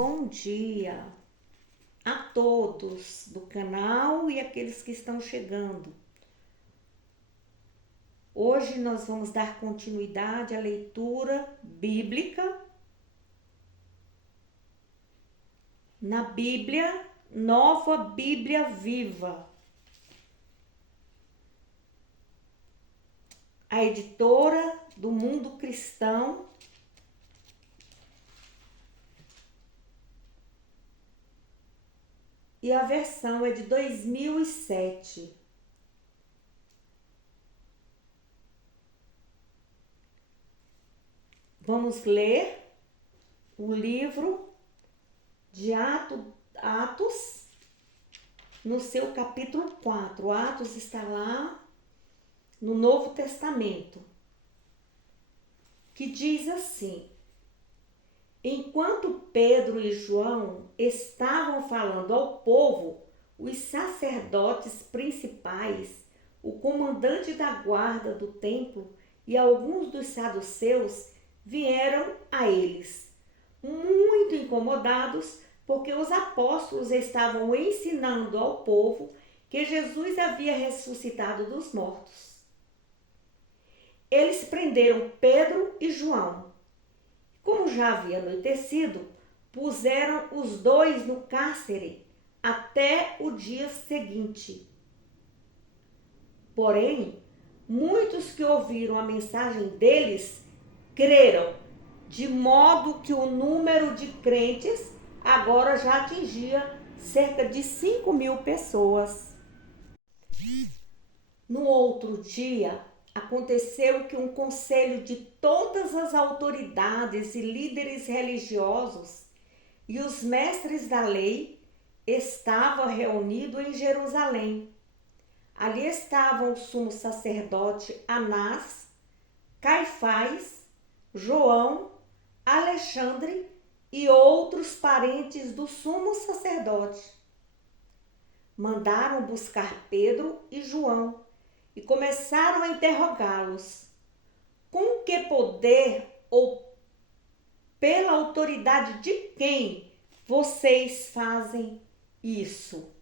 bom dia a todos do canal e aqueles que estão chegando. Hoje nós vamos dar continuidade à leitura bíblica na Bíblia, Nova Bíblia Viva. A editora do Mundo Cristão, e a versão é de 2007. Vamos ler o livro de Atos, no seu capítulo 4. Atos está lá no Novo Testamento, que diz assim: enquanto Pedro e João estavam falando ao povo, os sacerdotes principais, o comandante da guarda do templo e alguns dos saduceus vieram a eles, muito incomodados, porque os apóstolos estavam ensinando ao povo que Jesus havia ressuscitado dos mortos. Eles prenderam Pedro e João. Como já havia anoitecido, puseram os dois no cárcere até o dia seguinte. Porém, muitos que ouviram a mensagem deles creram, de modo que o número de crentes agora já atingia cerca de 5.000 pessoas. No outro dia, aconteceu que um conselho de todas as autoridades e líderes religiosos e os mestres da lei estava reunido em Jerusalém. Ali estavam o sumo sacerdote Anás, Caifás, João, Alexandre e outros parentes do sumo sacerdote. Mandaram buscar Pedro e João e começaram a interrogá-los. Com que poder ou pela autoridade de quem vocês fazem isso?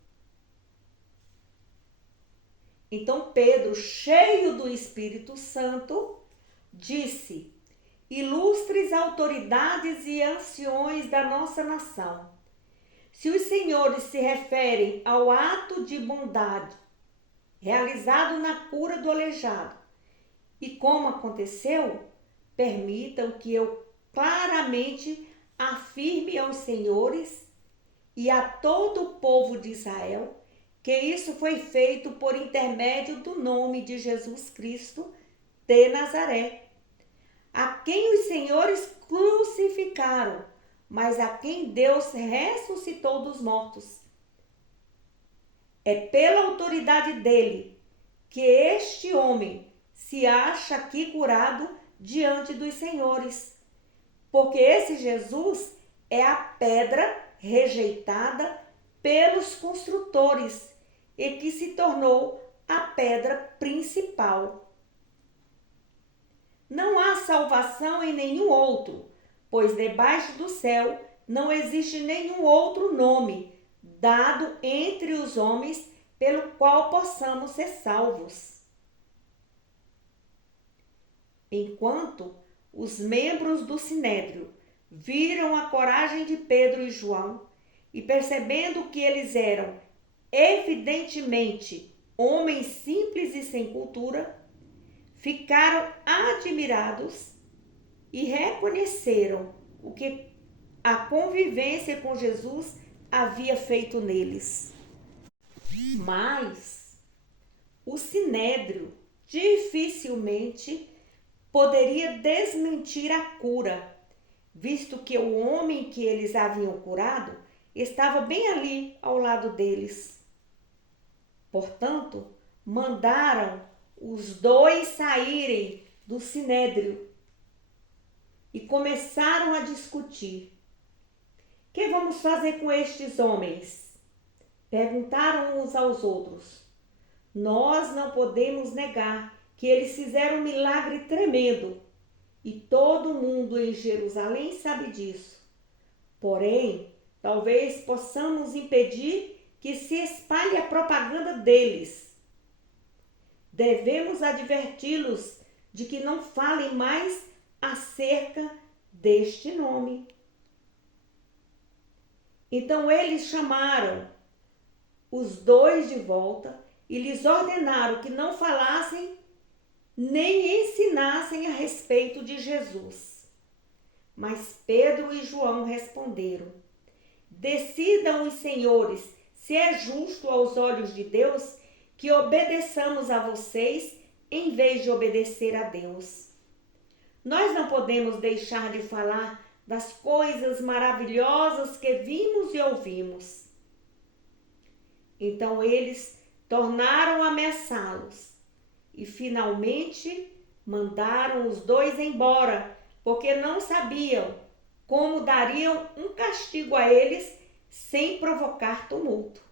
Então Pedro, cheio do Espírito Santo, disse: ilustres autoridades e anciões da nossa nação, se os senhores se referem ao ato de bondade realizado na cura do aleijado e como aconteceu, permitam que eu claramente afirme aos senhores e a todo o povo de Israel que isso foi feito por intermédio do nome de Jesus Cristo de Nazaré, a quem os senhores crucificaram, mas a quem Deus ressuscitou dos mortos. É pela autoridade dele que este homem se acha aqui curado diante dos senhores, porque esse Jesus é a pedra rejeitada pelos construtores e que se tornou a pedra principal. Não há salvação em nenhum outro, pois debaixo do céu não existe nenhum outro nome dado entre os homens pelo qual possamos ser salvos. Enquanto os membros do Sinédrio viram a coragem de Pedro e João e percebendo que eles eram evidentemente homens simples e sem cultura, ficaram admirados e reconheceram o que a convivência com Jesus havia feito neles. Mas o Sinédrio dificilmente poderia desmentir a cura, visto que o homem que eles haviam curado estava bem ali ao lado deles. Portanto, mandaram os dois saírem do Sinédrio e começaram a discutir. Que vamos fazer com estes homens? Perguntaram uns aos outros. Nós não podemos negar que eles fizeram um milagre tremendo e todo mundo em Jerusalém sabe disso. Porém, talvez possamos impedir que se espalhe a propaganda deles. Devemos adverti-los de que não falem mais acerca deste nome. Então eles chamaram os dois de volta e lhes ordenaram que não falassem nem ensinassem a respeito de Jesus. Mas Pedro e João responderam: decidam os senhores se é justo aos olhos de Deus que obedeçamos a vocês em vez de obedecer a Deus. Nós não podemos deixar de falar das coisas maravilhosas que vimos e ouvimos. Então eles tornaram a ameaçá-los e finalmente mandaram os dois embora, porque não sabiam como dariam um castigo a eles sem provocar tumulto.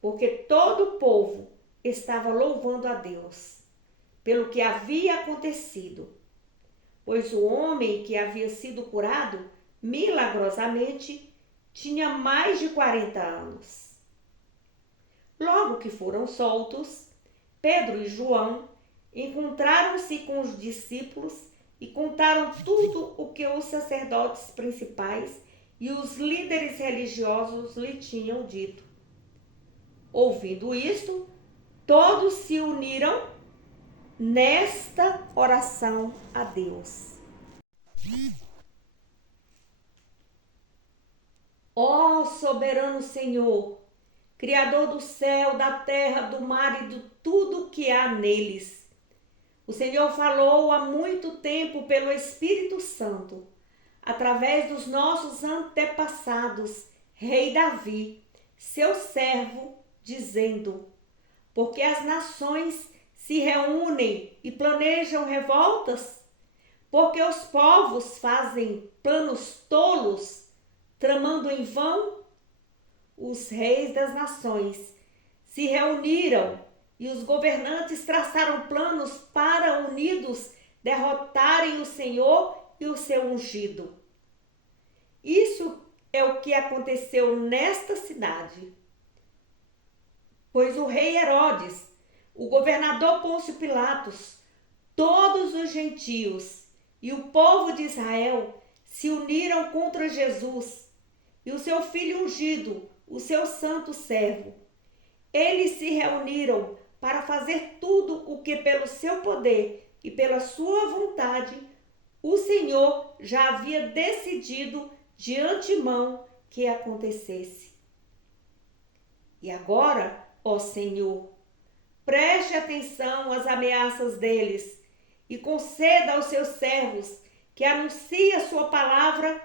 Porque todo o povo estava louvando a Deus pelo que havia acontecido, pois o homem que havia sido curado milagrosamente tinha mais de 40 anos. Logo que foram soltos, Pedro e João encontraram-se com os discípulos e contaram tudo o que os sacerdotes principais e os líderes religiosos lhe tinham dito. Ouvindo isto, todos se uniram nesta oração a Deus. Ó soberano Senhor, Criador do céu, da terra, do mar e de tudo que há neles, o Senhor falou há muito tempo pelo Espírito Santo, através dos nossos antepassados, rei Davi, seu servo, dizendo: porque as nações se reúnem e planejam revoltas, porque os povos fazem planos tolos, tramando em vão. Os reis das nações se reuniram e os governantes traçaram planos para, unidos, derrotarem o Senhor e o seu ungido. Isso é o que aconteceu nesta cidade. Pois o rei Herodes, o governador Pôncio Pilatos, todos os gentios e o povo de Israel se uniram contra Jesus e o seu filho ungido, o seu santo servo. Eles se reuniram para fazer tudo o que pelo seu poder e pela sua vontade o Senhor já havia decidido de antemão que acontecesse. E agora, ó Senhor, preste atenção às ameaças deles e conceda aos seus servos que anunciem a sua palavra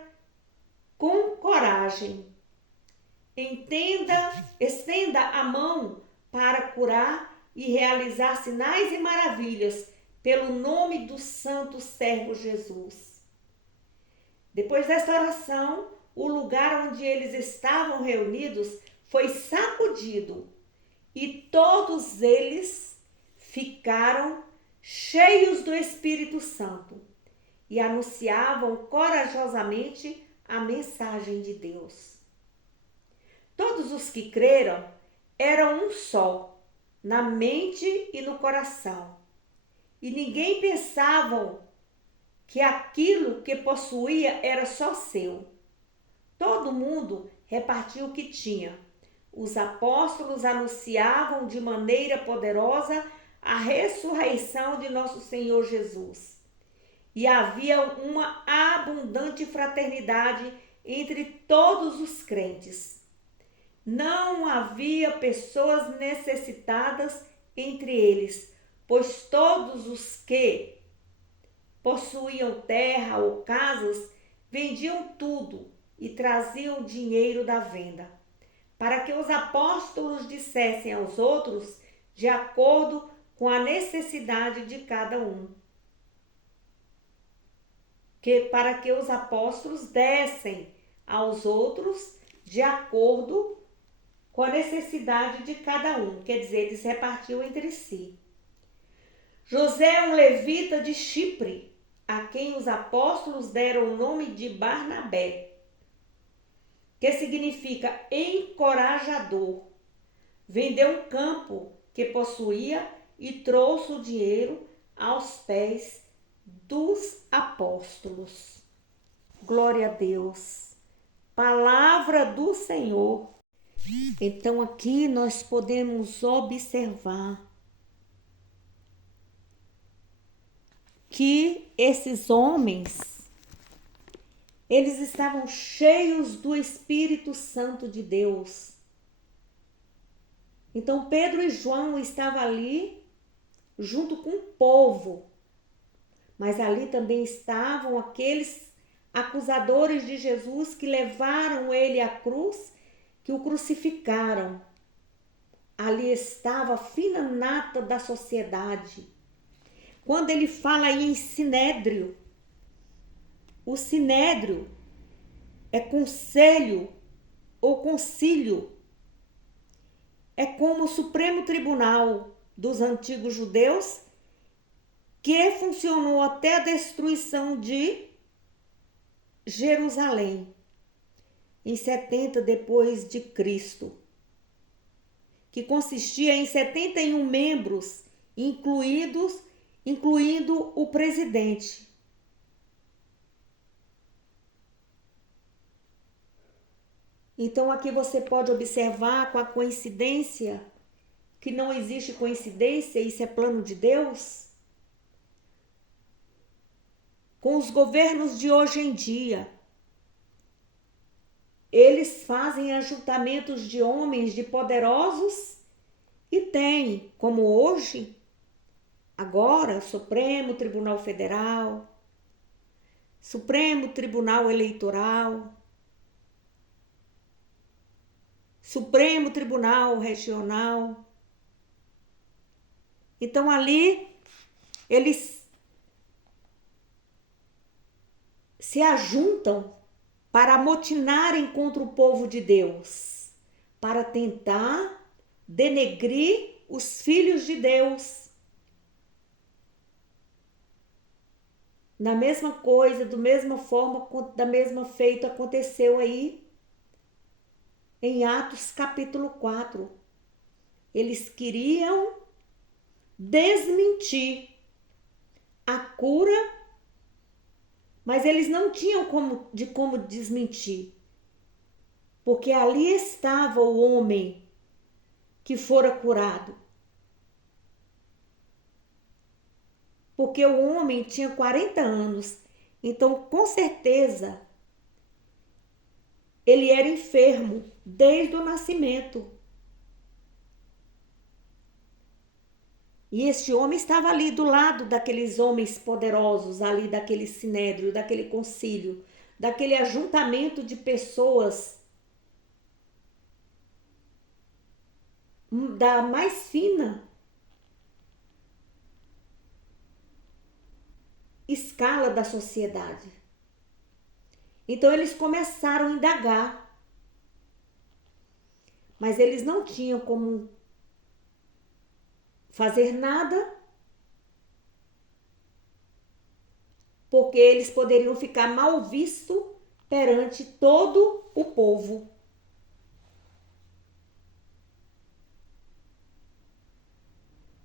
com coragem. Estenda a mão para curar e realizar sinais e maravilhas pelo nome do santo servo Jesus. Depois desta oração, o lugar onde eles estavam reunidos foi sacudido e todos eles ficaram cheios do Espírito Santo e anunciavam corajosamente a mensagem de Deus. Todos os que creram eram um só, na mente e no coração, e ninguém pensava que aquilo que possuía era só seu. Todo mundo repartia o que tinha. Os apóstolos anunciavam de maneira poderosa a ressurreição de nosso Senhor Jesus. E havia uma abundante fraternidade entre todos os crentes. Não havia pessoas necessitadas entre eles, pois todos os que possuíam terra ou casas vendiam tudo e traziam o dinheiro da venda, para que os apóstolos dissessem aos outros de acordo com a necessidade de cada um. Para que os apóstolos dessem aos outros de acordo com a necessidade de cada um, quer dizer, eles repartiam entre si. José, um levita de Chipre, a quem os apóstolos deram o nome de Barnabé, que significa encorajador. Vendeu um campo que possuía e trouxe o dinheiro aos pés dos apóstolos. Glória a Deus. Palavra do Senhor. Então aqui nós podemos observar que esses homens, eles estavam cheios do Espírito Santo de Deus. Então Pedro e João estavam ali junto com o povo, mas ali também estavam aqueles acusadores de Jesus que levaram ele à cruz, que o crucificaram. Ali estava a fina nata da sociedade. Quando ele fala aí em sinédrio, o sinédrio é conselho ou concílio. É como o Supremo Tribunal dos antigos judeus, que funcionou até a destruição de Jerusalém, em 70 depois de Cristo, que consistia em 71 membros, incluindo o presidente. Então aqui você pode observar com a coincidência, que não existe coincidência, isso é plano de Deus. Com os governos de hoje em dia, eles fazem ajuntamentos de homens, de poderosos, e tem, como hoje, agora, Supremo Tribunal Federal, Supremo Tribunal Eleitoral, Supremo Tribunal Regional. Então ali eles se ajuntam para amotinarem contra o povo de Deus, para tentar denegrir os filhos de Deus. Na mesma coisa, da mesma forma, da mesma feito aconteceu aí em Atos capítulo 4. Eles queriam desmentir a cura, mas eles não tinham como desmentir, porque ali estava o homem que fora curado. Porque o homem tinha 40 anos, então com certeza ele era enfermo desde o nascimento. E este homem estava ali do lado daqueles homens poderosos, ali daquele sinédrio, daquele concílio, daquele ajuntamento de pessoas da mais fina escala da sociedade. Então eles começaram a indagar, mas eles não tinham como fazer nada, porque eles poderiam ficar mal vistos perante todo o povo.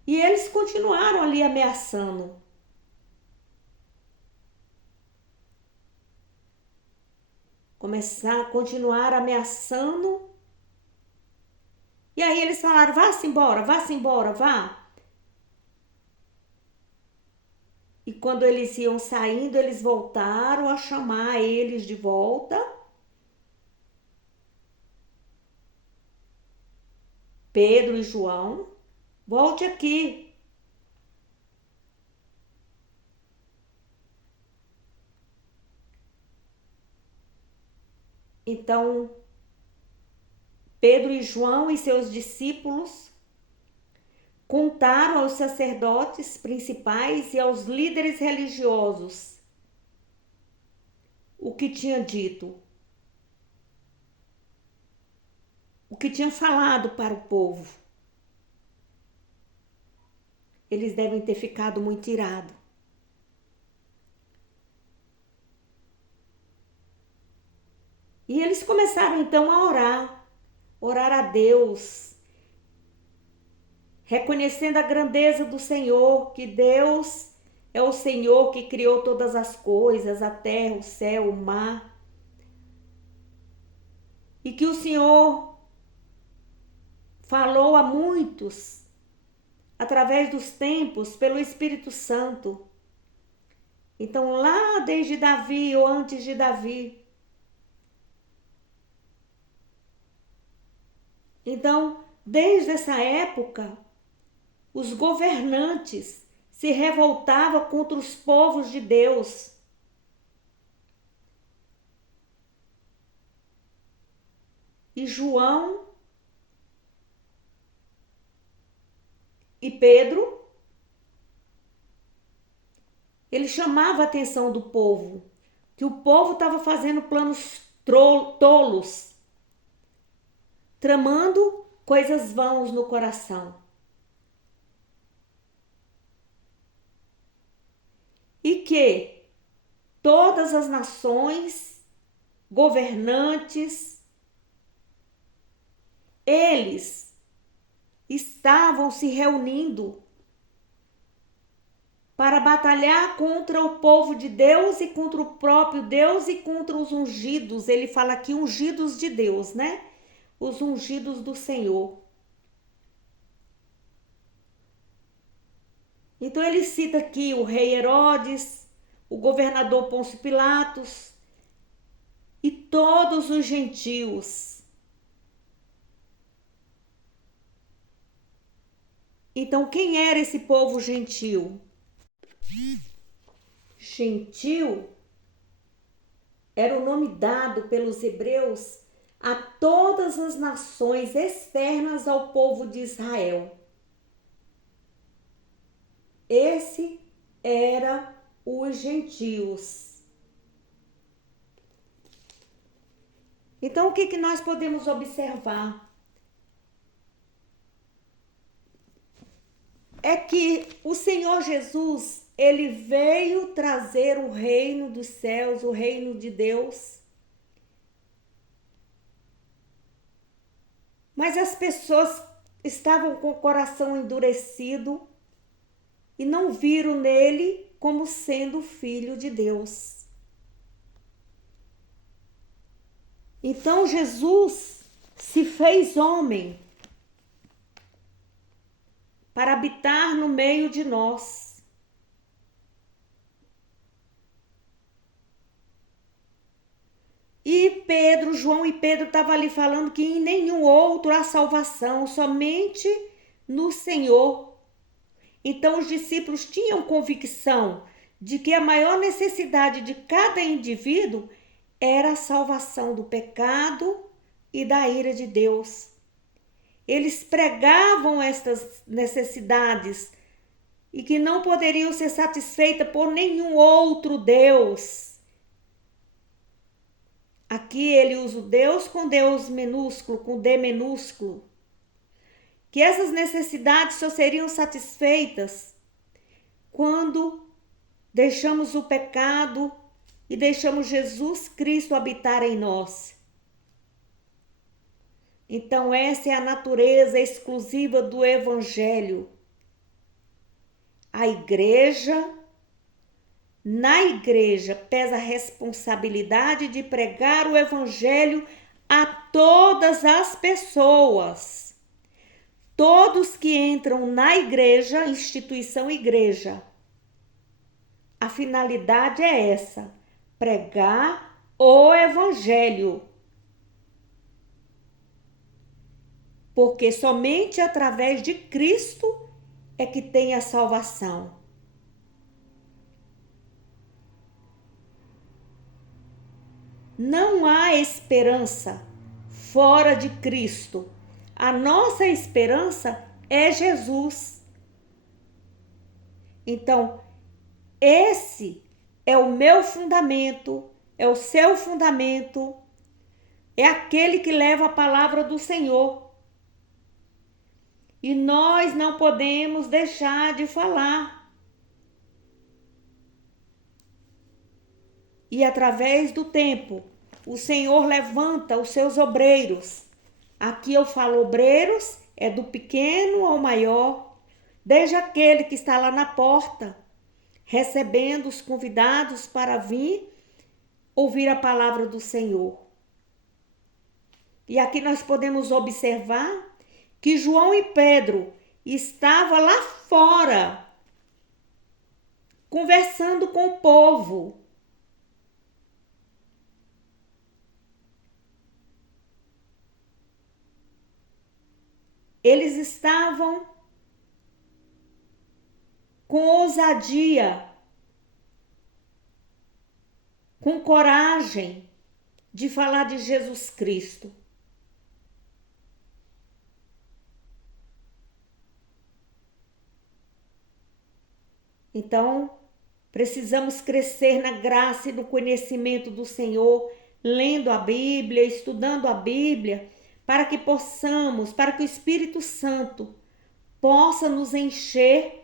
E eles continuaram ali ameaçando. Continuaram ameaçando. E aí eles falaram: vá-se embora, vá-se embora, vá. E quando eles iam saindo, eles voltaram a chamar eles de volta. Pedro e João, volte aqui. Então, Pedro e João e seus discípulos contaram aos sacerdotes principais e aos líderes religiosos o que tinha dito, o que tinha falado para o povo. Eles devem ter ficado muito irados. E eles começaram então a orar a Deus, reconhecendo a grandeza do Senhor, que Deus é o Senhor que criou todas as coisas, a terra, o céu, o mar. E que o Senhor falou a muitos, através dos tempos, pelo Espírito Santo. Então, lá desde Davi ou antes de Davi. Então, desde essa época, os governantes se revoltavam contra os povos de Deus. E João e Pedro, ele chamava a atenção do povo, que o povo estava fazendo planos tolos, tramando coisas vãs no coração. E que todas as nações, governantes, eles estavam se reunindo para batalhar contra o povo de Deus e contra o próprio Deus e contra os ungidos. Ele fala aqui ungidos de Deus, né? Os ungidos do Senhor. Então ele cita aqui o rei Herodes, o governador Pôncio Pilatos e todos os gentios. Então quem era esse povo gentil? Gentil era o nome dado pelos hebreus a todas as nações externas ao povo de Israel. Esse era os gentios. Então, o que nós podemos observar? É que o Senhor Jesus, ele veio trazer o reino dos céus, o reino de Deus. Mas as pessoas estavam com o coração endurecido e não viram nele como sendo filho de Deus. Então Jesus se fez homem para habitar no meio de nós. E João e Pedro estavam ali falando que em nenhum outro há salvação, somente no Senhor. Então os discípulos tinham convicção de que a maior necessidade de cada indivíduo era a salvação do pecado e da ira de Deus. Eles pregavam estas necessidades e que não poderiam ser satisfeitas por nenhum outro Deus. Aqui ele usa o Deus com Deus minúsculo, com D minúsculo. Que essas necessidades só seriam satisfeitas quando deixamos o pecado e deixamos Jesus Cristo habitar em nós. Então essa é a natureza exclusiva do Evangelho. Na igreja pesa a responsabilidade de pregar o Evangelho a todas as pessoas. Todos que entram na igreja, instituição igreja, a finalidade é essa: pregar o Evangelho. Porque somente através de Cristo é que tem a salvação. Não há esperança fora de Cristo. A nossa esperança é Jesus. Então, esse é o meu fundamento, é o seu fundamento, é aquele que leva a palavra do Senhor. E nós não podemos deixar de falar. E através do tempo, o Senhor levanta os seus obreiros. Aqui eu falo obreiros, é do pequeno ao maior, desde aquele que está lá na porta, recebendo os convidados para vir ouvir a palavra do Senhor. E aqui nós podemos observar que João e Pedro estavam lá fora, conversando com o povo. Eles estavam com ousadia, com coragem de falar de Jesus Cristo. Então, precisamos crescer na graça e no conhecimento do Senhor, lendo a Bíblia, estudando a Bíblia, para que possamos, para que o Espírito Santo possa nos encher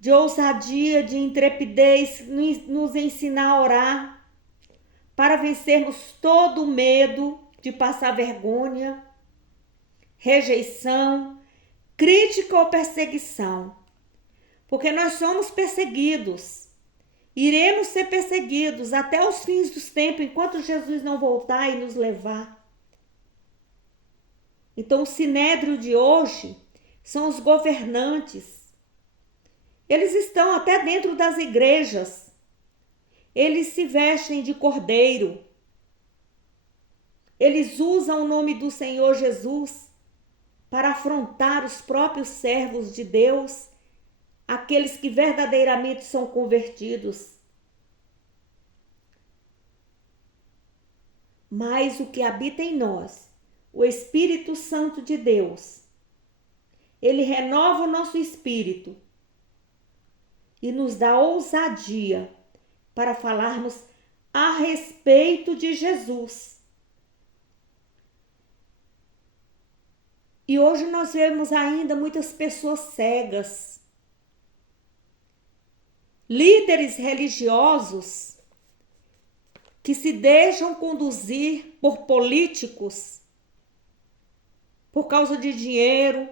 de ousadia, de intrepidez, nos ensinar a orar, para vencermos todo o medo de passar vergonha, rejeição, crítica ou perseguição. Porque nós somos perseguidos, iremos ser perseguidos até os fins dos tempos, enquanto Jesus não voltar e nos levar. Então, o sinédrio de hoje são os governantes. Eles estão até dentro das igrejas. Eles se vestem de cordeiro. Eles usam o nome do Senhor Jesus para afrontar os próprios servos de Deus, aqueles que verdadeiramente são convertidos. Mas o que habita em nós, o Espírito Santo de Deus, ele renova o nosso espírito e nos dá ousadia para falarmos a respeito de Jesus. E hoje nós vemos ainda muitas pessoas cegas, líderes religiosos que se deixam conduzir por políticos por causa de dinheiro.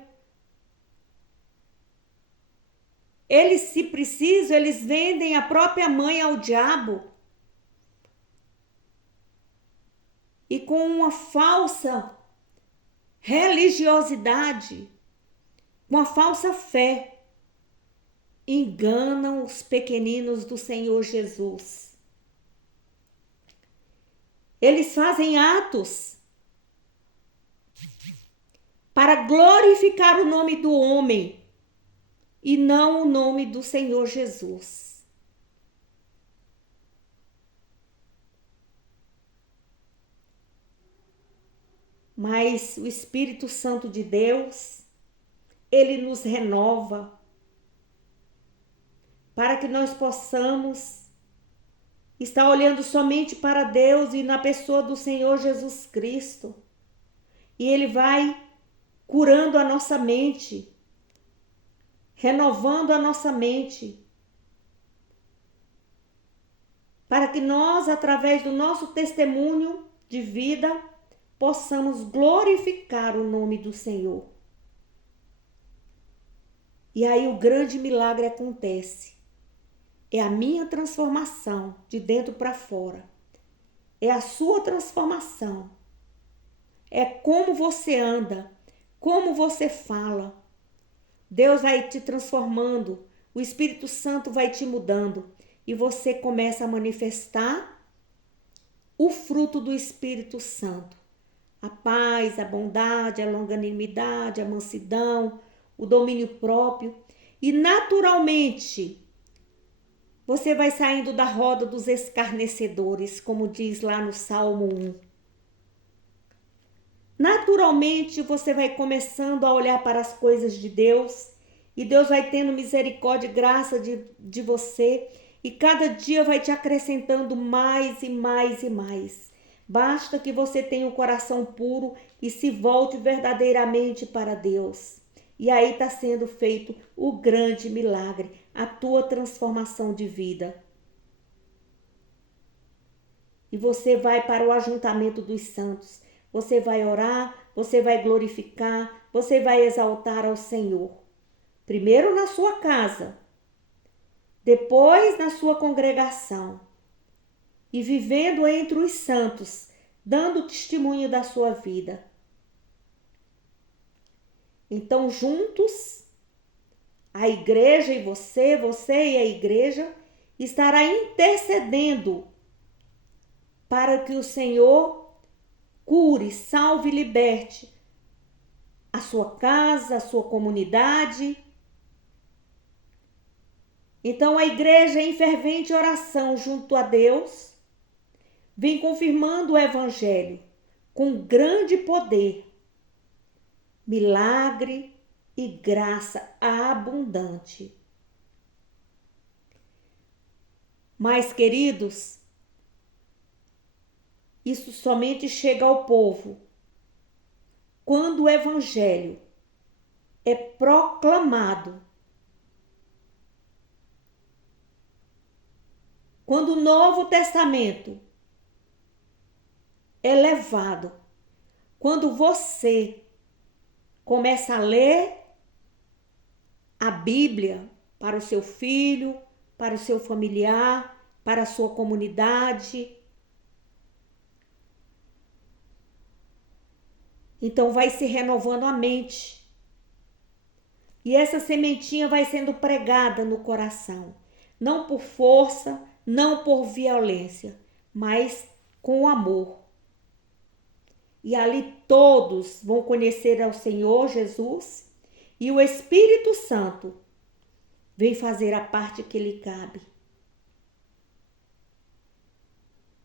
Eles, se precisam, eles vendem a própria mãe ao diabo. E com uma falsa religiosidade, uma falsa fé, enganam os pequeninos do Senhor Jesus. Eles fazem atos para glorificar o nome do homem e não o nome do Senhor Jesus. Mas o Espírito Santo de Deus, ele nos renova para que nós possamos estar olhando somente para Deus e na pessoa do Senhor Jesus Cristo. E ele vai curando a nossa mente, renovando a nossa mente, para que nós, através do nosso testemunho de vida, possamos glorificar o nome do Senhor. E aí o grande milagre acontece. É a minha transformação de dentro para fora. É a sua transformação. É como você anda, como você fala. Deus vai te transformando, o Espírito Santo vai te mudando e você começa a manifestar o fruto do Espírito Santo. A paz, a bondade, a longanimidade, a mansidão, o domínio próprio. E naturalmente você vai saindo da roda dos escarnecedores, como diz lá no Salmo 1. Naturalmente você vai começando a olhar para as coisas de Deus e Deus vai tendo misericórdia e graça de você e cada dia vai te acrescentando mais e mais e mais. Basta que você tenha um coração puro e se volte verdadeiramente para Deus. E aí está sendo feito o grande milagre, a tua transformação de vida. e você vai para o ajuntamento dos santos. Você vai orar, você vai glorificar, você vai exaltar ao Senhor. Primeiro na sua casa, depois na sua congregação, e vivendo entre os santos, dando testemunho da sua vida. Então, juntos, a igreja e você e a igreja, estará intercedendo para que o Senhor cure, salve e liberte a sua casa, a sua comunidade. Então, a igreja em fervente oração junto a Deus vem confirmando o evangelho com grande poder, milagre e graça abundante. Mas, queridos, isso somente chega ao povo quando o evangelho é proclamado, quando o Novo Testamento é levado, quando você começa a ler a Bíblia para o seu filho, para o seu familiar, para a sua comunidade. Então vai se renovando a mente. E essa sementinha vai sendo pregada no coração. Não por força, não por violência, mas com amor. E ali todos vão conhecer ao Senhor Jesus e o Espírito Santo vem fazer a parte que lhe cabe.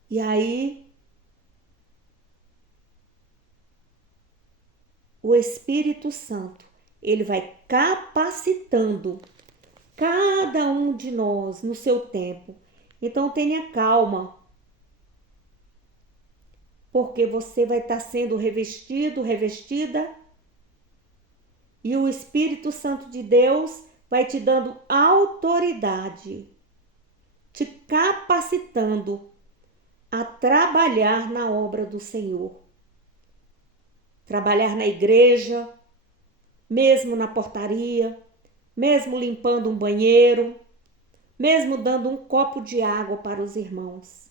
E aí o Espírito Santo, ele vai capacitando cada um de nós no seu tempo. Então tenha calma, porque você vai estar sendo revestido, revestida, e o Espírito Santo de Deus vai te dando autoridade, te capacitando a trabalhar na obra do Senhor. Trabalhar na igreja, mesmo na portaria, mesmo limpando um banheiro, mesmo dando um copo de água para os irmãos.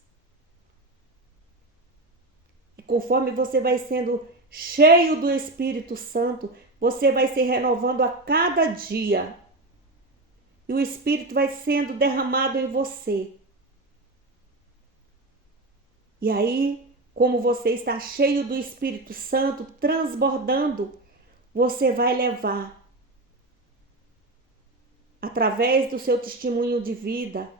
E conforme você vai sendo cheio do Espírito Santo, você vai se renovando a cada dia. E o Espírito vai sendo derramado em você. E aí, como você está cheio do Espírito Santo, transbordando, você vai levar, através do seu testemunho de vida,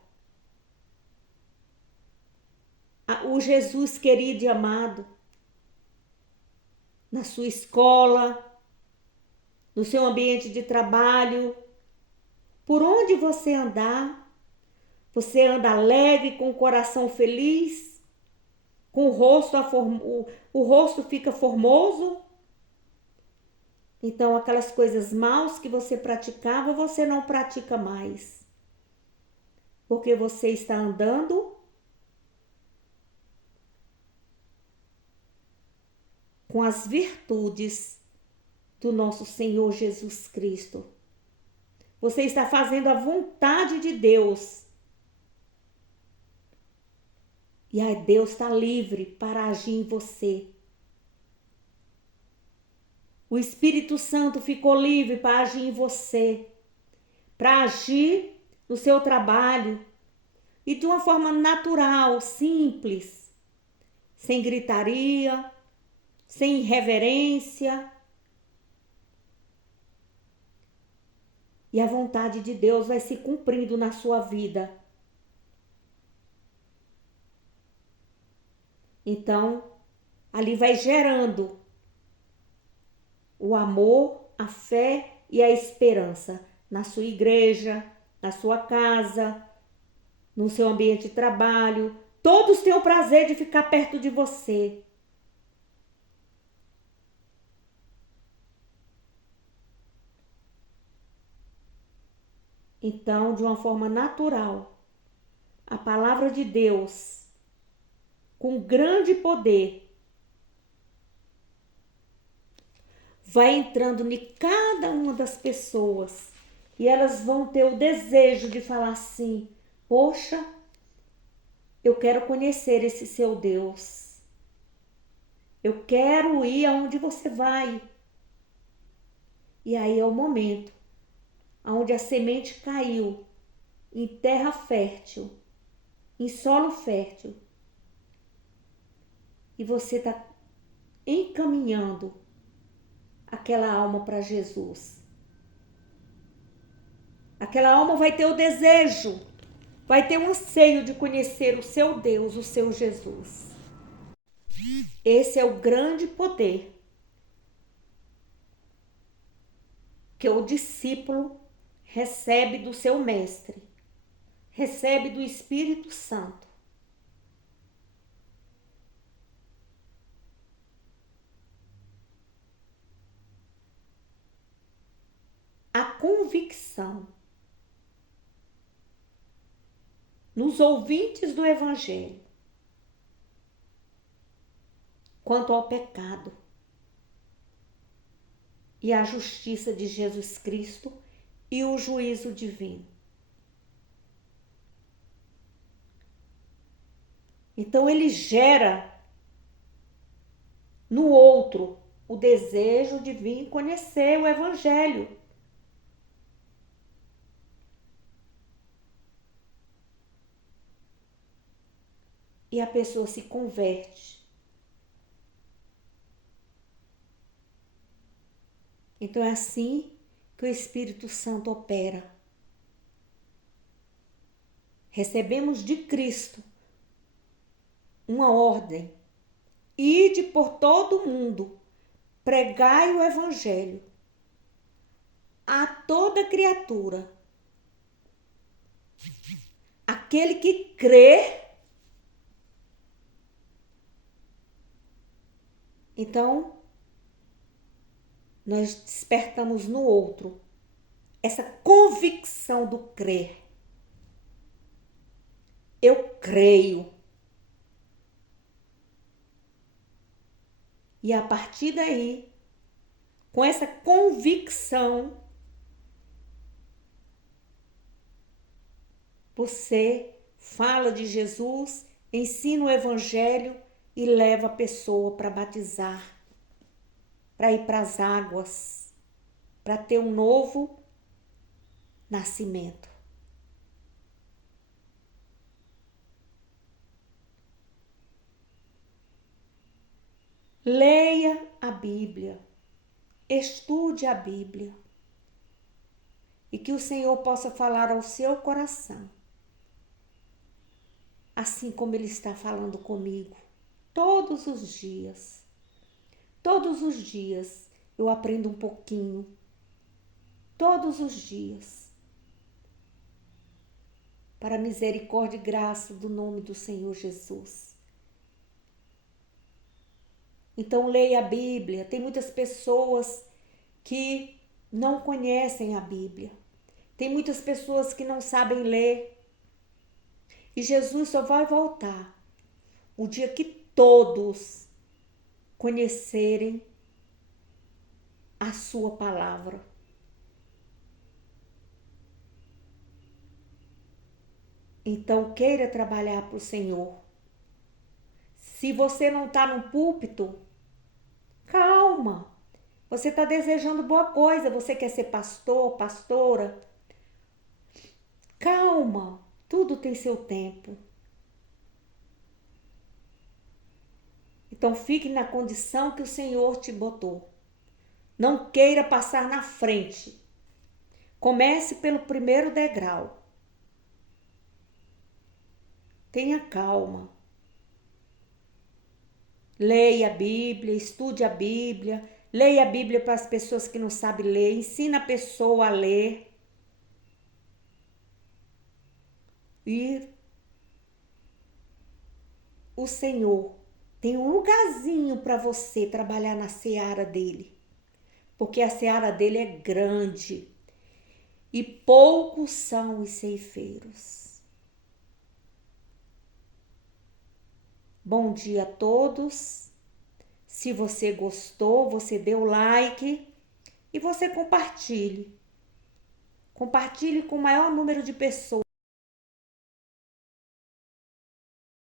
o Jesus querido e amado, na sua escola, no seu ambiente de trabalho, por onde você andar, você anda alegre, com o coração feliz, com o rosto, o rosto fica formoso. Então, aquelas coisas maus que você praticava, você não pratica mais. Porque você está andando com as virtudes do nosso Senhor Jesus Cristo. Você está fazendo a vontade de Deus. E aí Deus está livre para agir em você. O Espírito Santo ficou livre para agir em você, para agir no seu trabalho e de uma forma natural, simples, sem gritaria, sem irreverência. E a vontade de Deus vai se cumprindo na sua vida. Então, ali vai gerando o amor, a fé e a esperança na sua igreja, na sua casa, no seu ambiente de trabalho. Todos têm o prazer de ficar perto de você. Então, de uma forma natural, a palavra de Deus com grande poder, vai entrando em cada uma das pessoas e elas vão ter o desejo de falar assim: poxa, eu quero conhecer esse seu Deus. Eu quero ir aonde você vai. E aí é o momento onde a semente caiu em terra fértil, em solo fértil. E você está encaminhando aquela alma para Jesus. Aquela alma vai ter o desejo, vai ter um anseio de conhecer o seu Deus, o seu Jesus. Esse é o grande poder que o discípulo recebe do seu mestre, recebe do Espírito Santo. A convicção nos ouvintes do Evangelho quanto ao pecado e à justiça de Jesus Cristo e o juízo divino. Então ele gera no outro o desejo de vir conhecer o Evangelho. E a pessoa se converte. Então é assim que o Espírito Santo opera. Recebemos de Cristo uma ordem: ide por todo o mundo, pregai o Evangelho a toda criatura. Aquele que crê, então nós despertamos no outro essa convicção do crer. Eu creio. E a partir daí, com essa convicção, você fala de Jesus, ensina o Evangelho e leva a pessoa para batizar, para ir para as águas, para ter um novo nascimento. Leia a Bíblia, estude a Bíblia e que o Senhor possa falar ao seu coração, assim como Ele está falando comigo todos os dias. Todos os dias eu aprendo um pouquinho, todos os dias, para a misericórdia e graça do nome do Senhor Jesus. Então leia a Bíblia. Tem muitas pessoas que não conhecem a Bíblia. Tem muitas pessoas que não sabem ler. E Jesus só vai voltar o dia que todos conhecerem a sua palavra. Então queira trabalhar para o Senhor. Se você não está no púlpito, calma. Você está desejando boa coisa. Você quer ser pastor, pastora? Calma. Tudo tem seu tempo. Então fique na condição que o Senhor te botou. Não queira passar na frente. Comece pelo primeiro degrau. Tenha calma. Leia a Bíblia, estude a Bíblia. Leia a Bíblia para as pessoas que não sabem ler. Ensina a pessoa a ler. E o Senhor tem um lugarzinho para você trabalhar na seara dele. Porque a seara dele é grande. E poucos são os ceifeiros. Bom dia a todos. Se você gostou, você dê o like e você compartilhe. Compartilhe com o maior número de pessoas.